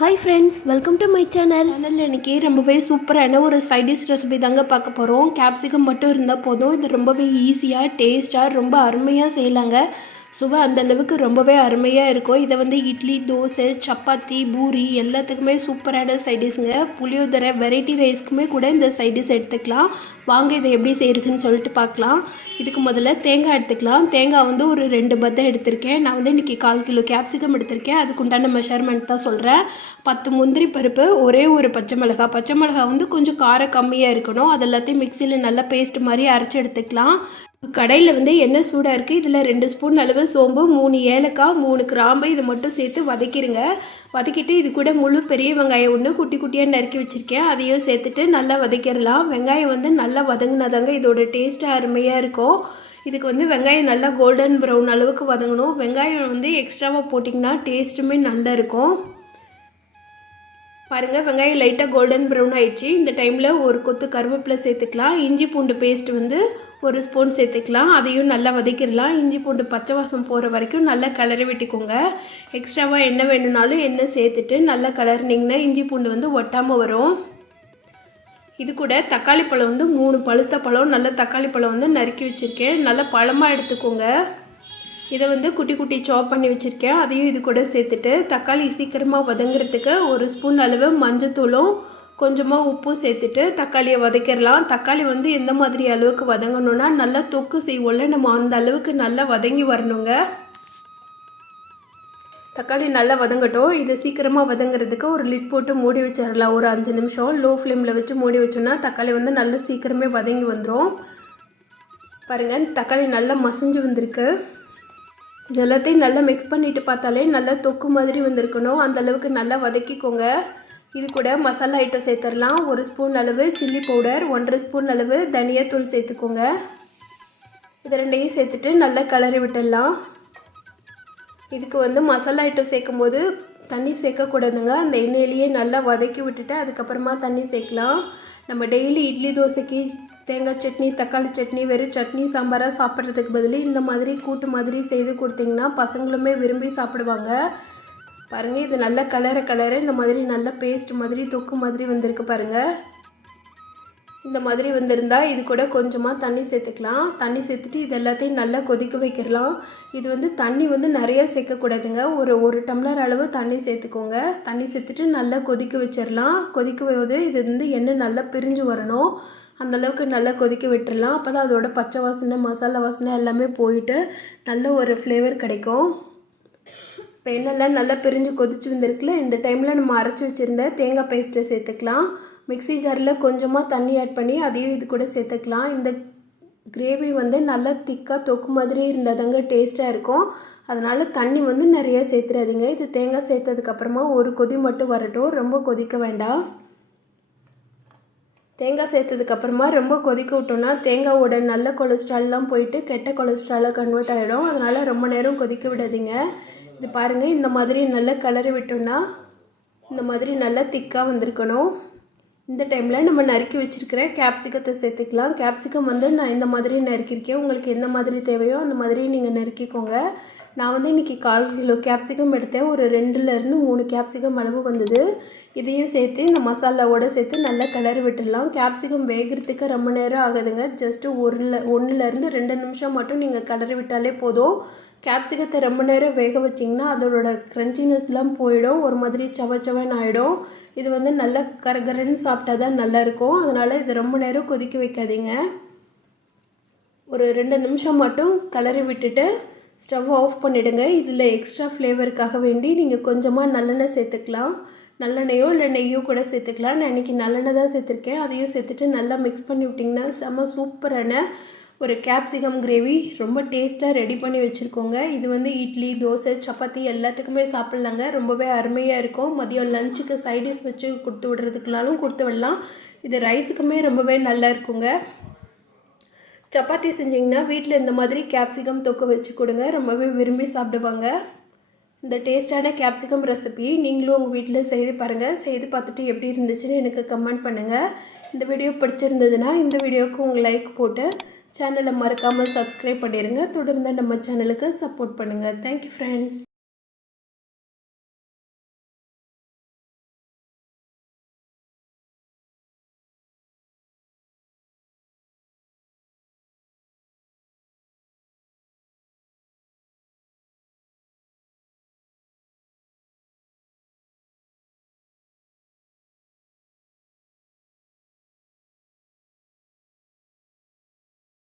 Hi friends, welcome to my channel. இன்றைக்கி ரொம்பவே சூப்பரான ஒரு சைட் டிஷ் ரெசிபி தாங்க பார்க்க போகிறோம். கேப்சிகம் மட்டும் இருந்தால் போதும். இது ரொம்பவே ஈஸியாக டேஸ்ட்டாக ரொம்ப அருமையாக செய்யலாங்க. சுவை அந்தளவுக்கு ரொம்பவே அருமையாக இருக்கும். இதை வந்து இட்லி, தோசை, சப்பாத்தி, பூரி எல்லாத்துக்குமே சூப்பரான சைட் டிஷ்ங்க. புளியோதரை, வெரைட்டி ரைஸ்க்குமே கூட இந்த சைட் டிஷ் எடுத்துக்கலாம். வாங்க இதை எப்படி செய்கிறதுன்னு சொல்லிட்டு பார்க்கலாம். இதுக்கு முதல்ல தேங்காய் எடுத்துக்கலாம். தேங்காய் வந்து ஒரு 2 பத்தை எடுத்திருக்கேன். நான் வந்து இன்றைக்கி 1/4 கிலோ கேப்சிகம் எடுத்திருக்கேன். அதுக்குண்டான மெஷர்மெண்ட் தான் சொல்கிறேன். 10 முந்திரி பருப்பு, ஒரே ஒரு பச்சை மிளகாய் வந்து கொஞ்சம் காரம் கம்மியாக இருக்கணும். அது எல்லாத்தையும் மிக்சியில் நல்லா பேஸ்ட் மாதிரி அரைச்சி எடுத்துக்கலாம். கடையில் வந்து எண்ணெய் சூடாக இருக்குது. இதில் 2 ஸ்பூன் அளவு சோம்பு, 3 ஏலக்காய், 3 கிராம்பு இதை மட்டும் சேர்த்து வதக்கிடுங்க. வதக்கிட்டு இது கூட முழு பெரிய வெங்காயம் ஒன்று குட்டி குட்டியாக நறுக்கி வச்சுருக்கேன். அதையும் சேர்த்துட்டு நல்லா வதக்கிடலாம். வெங்காயம் வந்து நல்லா வதங்கினாதாங்க இதோட டேஸ்ட்டு அருமையாக இருக்கும். இதுக்கு வந்து வெங்காயம் நல்லா கோல்டன் ப்ரௌன் அளவுக்கு வதங்கணும். வெங்காயம் வந்து எக்ஸ்ட்ராவாக போட்டிங்கன்னா டேஸ்ட்டுமே நல்லா இருக்கும். பாருங்கள், வெங்காயம் லைட்டாக கோல்டன் ப்ரௌன் ஆகிடுச்சு. இந்த டைமில் ஒரு கொத்து கருவேப்பிலை சேர்த்துக்கலாம். இஞ்சி பூண்டு பேஸ்ட் வந்து 1 ஸ்பூன் சேர்த்துக்கலாம். அதையும் நல்லா வதக்கிடலாம். இஞ்சி பூண்டு பச்சை வாசம் போகிற வரைக்கும் நல்லா கிளறி விட்டுக்கோங்க. எக்ஸ்ட்ராவாக எண்ணெய் வேணும்னாலும் எண்ணெய் சேர்த்துட்டு நல்லா கிளறினீங்கன்னா இஞ்சி பூண்டு வந்து ஒட்டாமல் வரும். இது கூட தக்காளி பழம் வந்து 3 பழுத்த பழம், நல்ல தக்காளி பழம் வந்து நறுக்கி வச்சுருக்கேன். நல்லா பழமாக எடுத்துக்கோங்க. இதை வந்து குட்டி குட்டி சாப் பண்ணி வச்சுருக்கேன். அதையும் இது கூட சேர்த்துட்டு தக்காளி சீக்கிரமாக வதங்குறதுக்கு 1 ஸ்பூன் அளவு மஞ்சத்தூளும் கொஞ்சமாக உப்பும் சேர்த்துட்டு தக்காளியை வதக்கிடலாம். தக்காளி வந்து எந்த மாதிரி அளவுக்கு வதங்கணுன்னா நல்லா தொக்கு செய்வோம்ல, நம்ம அந்த அளவுக்கு நல்லா வதங்கி வரணுங்க. தக்காளி நல்லா வதங்கட்டும். இதை சீக்கிரமாக வதங்குறதுக்கு ஒரு லிட் போட்டு மூடி வச்சிடலாம். ஒரு 5 நிமிஷம் லோ ஃப்ளேமில் வச்சு மூடி வச்சோன்னா தக்காளி வந்து நல்லா சீக்கிரமே வதங்கி வந்துடும். பாருங்கள், தக்காளி நல்லா மசிஞ்சு வந்திருக்கு. இது எல்லாத்தையும் நல்லா மிக்ஸ் பண்ணிவிட்டு பார்த்தாலே நல்லா தொக்கு மாதிரி வந்திருக்கணும். அந்தளவுக்கு நல்லா வதக்கிக்கோங்க. இது கூட மசாலா ஐட்டம் சேர்த்துடலாம். 1 ஸ்பூன் அளவு சில்லி பவுடர், 1/2 ஸ்பூன் அளவு தனியாத்தூள் சேர்த்துக்கோங்க. இது ரெண்டையும் சேர்த்துட்டு நல்லா கிளறி விட்டுடலாம். இதுக்கு வந்து மசாலா ஐட்டம் சேர்க்கும் போது தண்ணி சேர்க்கக்கூடாதுங்க. அந்த எண்ணெயிலேயே நல்லா வதக்கி விட்டுட்டு அதுக்கப்புறமா தண்ணி சேர்க்கலாம். நம்ம டெய்லி இட்லி, தோசைக்கு தேங்காய் சட்னி, தக்காளி சட்னி, வெறும் சட்னி சாம்பாராக சாப்பிட்றதுக்கு பதில் இந்த மாதிரி கூட்டு மாதிரி செய்து கொடுத்திங்கன்னா பசங்களுமே விரும்பி சாப்பிடுவாங்க. பாருங்கள், இது நல்லா கலர இந்த மாதிரி நல்லா பேஸ்ட் மாதிரி தொக்கு மாதிரி வந்திருக்கு பாருங்கள். இந்த மாதிரி வந்திருந்தால் இது கூட கொஞ்சமாக தண்ணி சேர்த்துக்கலாம். தண்ணி சேர்த்துட்டு இது எல்லாத்தையும் நல்லா கொதிக்க வைக்கலாம். இது வந்து தண்ணி வந்து நிறையா சேர்க்கக்கூடாதுங்க. ஒரு டம்ளர் அளவு தண்ணி சேர்த்துக்கோங்க. தண்ணி சேர்த்துட்டு நல்லா கொதிக்க வச்சிடலாம். கொதிக்க போது இது வந்து எண்ணெய் நல்லா பிரிஞ்சு வரணும். அந்தளவுக்கு நல்லா கொதிக்க விட்டுடலாம். அப்போ தான் அதோட பச்சை வாசனை, மசாலா வாசனை எல்லாமே போயிட்டு நல்ல ஒரு ஃப்ளேவர் கிடைக்கும். இப்போ எண்ணெய்லாம் நல்லா பிரிஞ்சு கொதிச்சு வந்திருக்குல்ல, இந்த டைமில் நம்ம அரைச்சி வச்சுருந்த தேங்காய் பேஸ்ட்டை சேர்த்துக்கலாம். மிக்ஸி ஜாரில் கொஞ்சமாக தண்ணி ஆட் பண்ணி அதையும் இது கூட சேர்த்துக்கலாம். இந்த கிரேவி வந்து நல்லா திக்காக தொக்கு மாதிரி இருந்தால் தாங்க டேஸ்ட்டாக இருக்கும். அதனால் தண்ணி வந்து நிறையா சேர்த்துறாதீங்க. இது தேங்காய் சேர்த்ததுக்கப்புறமா ஒரு கொதி மட்டும் வரட்டும், ரொம்ப கொதிக்க வேண்டாம். தேங்காய் சேர்த்ததுக்கப்புறமா ரொம்ப கொதிக்க விட்டோன்னா தேங்காயோட நல்ல கொலஸ்ட்ரால்லாம் போயிட்டு கெட்ட கொலஸ்ட்ராலாக கன்வெர்ட் ஆகிடும். அதனால் ரொம்ப நேரம் கொதிக்க விடாதீங்க. இது பாருங்கள், இந்த மாதிரி நல்லா கிளறி விட்டோன்னா இந்த மாதிரி நல்லா திக்காக வந்திருக்கணும். இந்த டைமில் நம்ம நறுக்கி வச்சுருக்கிற கேப்சிகத்தை சேர்த்துக்கலாம். கேப்சிகம் வந்து நான் இந்த மாதிரி நறுக்கியிருக்கேன். உங்களுக்கு எந்த மாதிரி தேவையோ அந்த மாதிரி நீங்கள் நறுக்கிக்கோங்க. நான் வந்து இன்றைக்கி 1/4 கிலோ கேப்சிகம் எடுத்தேன். ஒரு 2லேருந்து 3 கேப்சிகம் அளவு வந்தது. இதையும் சேர்த்து இந்த மசாலாவோடு சேர்த்து நல்லா கிளறி விட்டுடலாம். கேப்சிகம் வேகிறதுக்கு ரொம்ப நேரம் ஆகுதுங்க. ஜஸ்ட்டு 1லேருந்து 2 நிமிஷம் மட்டும் நீங்கள் கிளறி விட்டாலே போதும். கேப்சிகத்தை ரொம்ப நேரம் வேக வச்சிங்கன்னா அதோட க்ரன்ச்சினஸ்லாம் போயிடும். ஒரு மாதிரி சவச்சவன்னு ஆகிடும். இது வந்து நல்லா கரகரன்னு சாப்பிட்டா தான் நல்லாயிருக்கும். அதனால் இது ரொம்ப நேரம் கொதிக்க வைக்காதீங்க. ஒரு 2 நிமிஷம் மட்டும் கிளறி விட்டுட்டு ஸ்டவ் ஆஃப் பண்ணிவிடுங்க. இதில் எக்ஸ்ட்ரா ஃப்ளேவருக்காக வேண்டி நீங்கள் கொஞ்சமாக நல்லெண்ணெய் சேர்த்துக்கலாம். நல்லெண்ணெயோ இல்லை நெய்யோ கூட சேர்த்துக்கலாம். நான் இன்றைக்கி நல்லெண்ணெய் தான் சேர்த்துருக்கேன். அதையும் சேர்த்துட்டு நல்லா மிக்ஸ் பண்ணி விட்டிங்கன்னா செம்ம சூப்பரான ஒரு கேப்சிகம் கிரேவி ரொம்ப டேஸ்ட்டாக ரெடி பண்ணி வச்சுருக்கோங்க. இது வந்து இட்லி, தோசை, சப்பாத்தி எல்லாத்துக்குமே சாப்பிட்லாங்க. ரொம்பவே அருமையாக இருக்கும். மதியம் லஞ்சுக்கு சைடிஷ் வச்சு கொடுத்து விடுறதுக்குனாலும் கொடுத்து விடலாம். இது ரைஸுக்குமே ரொம்பவே நல்லா இருக்குங்க. சப்பாத்தி செஞ்சிங்கன்னா வீட்டில் இந்த மாதிரி கேப்சிகம் தொக்கு வச்சு கொடுங்க. ரொம்பவே விரும்பி சாப்பிடுவாங்க. இந்த டேஸ்டான கேப்சிகம் ரெசிபி நீங்களும் உங்கள் வீட்டில் செய்து பாருங்கள். செய்து பார்த்துட்டு எப்படி இருந்துச்சுன்னு எனக்கு கமெண்ட் பண்ணுங்கள். இந்த வீடியோ பிடிச்சிருந்ததுன்னா இந்த வீடியோவுக்கு உங்கள் லைக் போட்டு சேனலை மறக்காமல் சப்ஸ்கிரைப் பண்ணிடுங்க. தொடர்ந்து நம்ம சேனலுக்கு சப்போர்ட் பண்ணுங்கள். Thank you friends.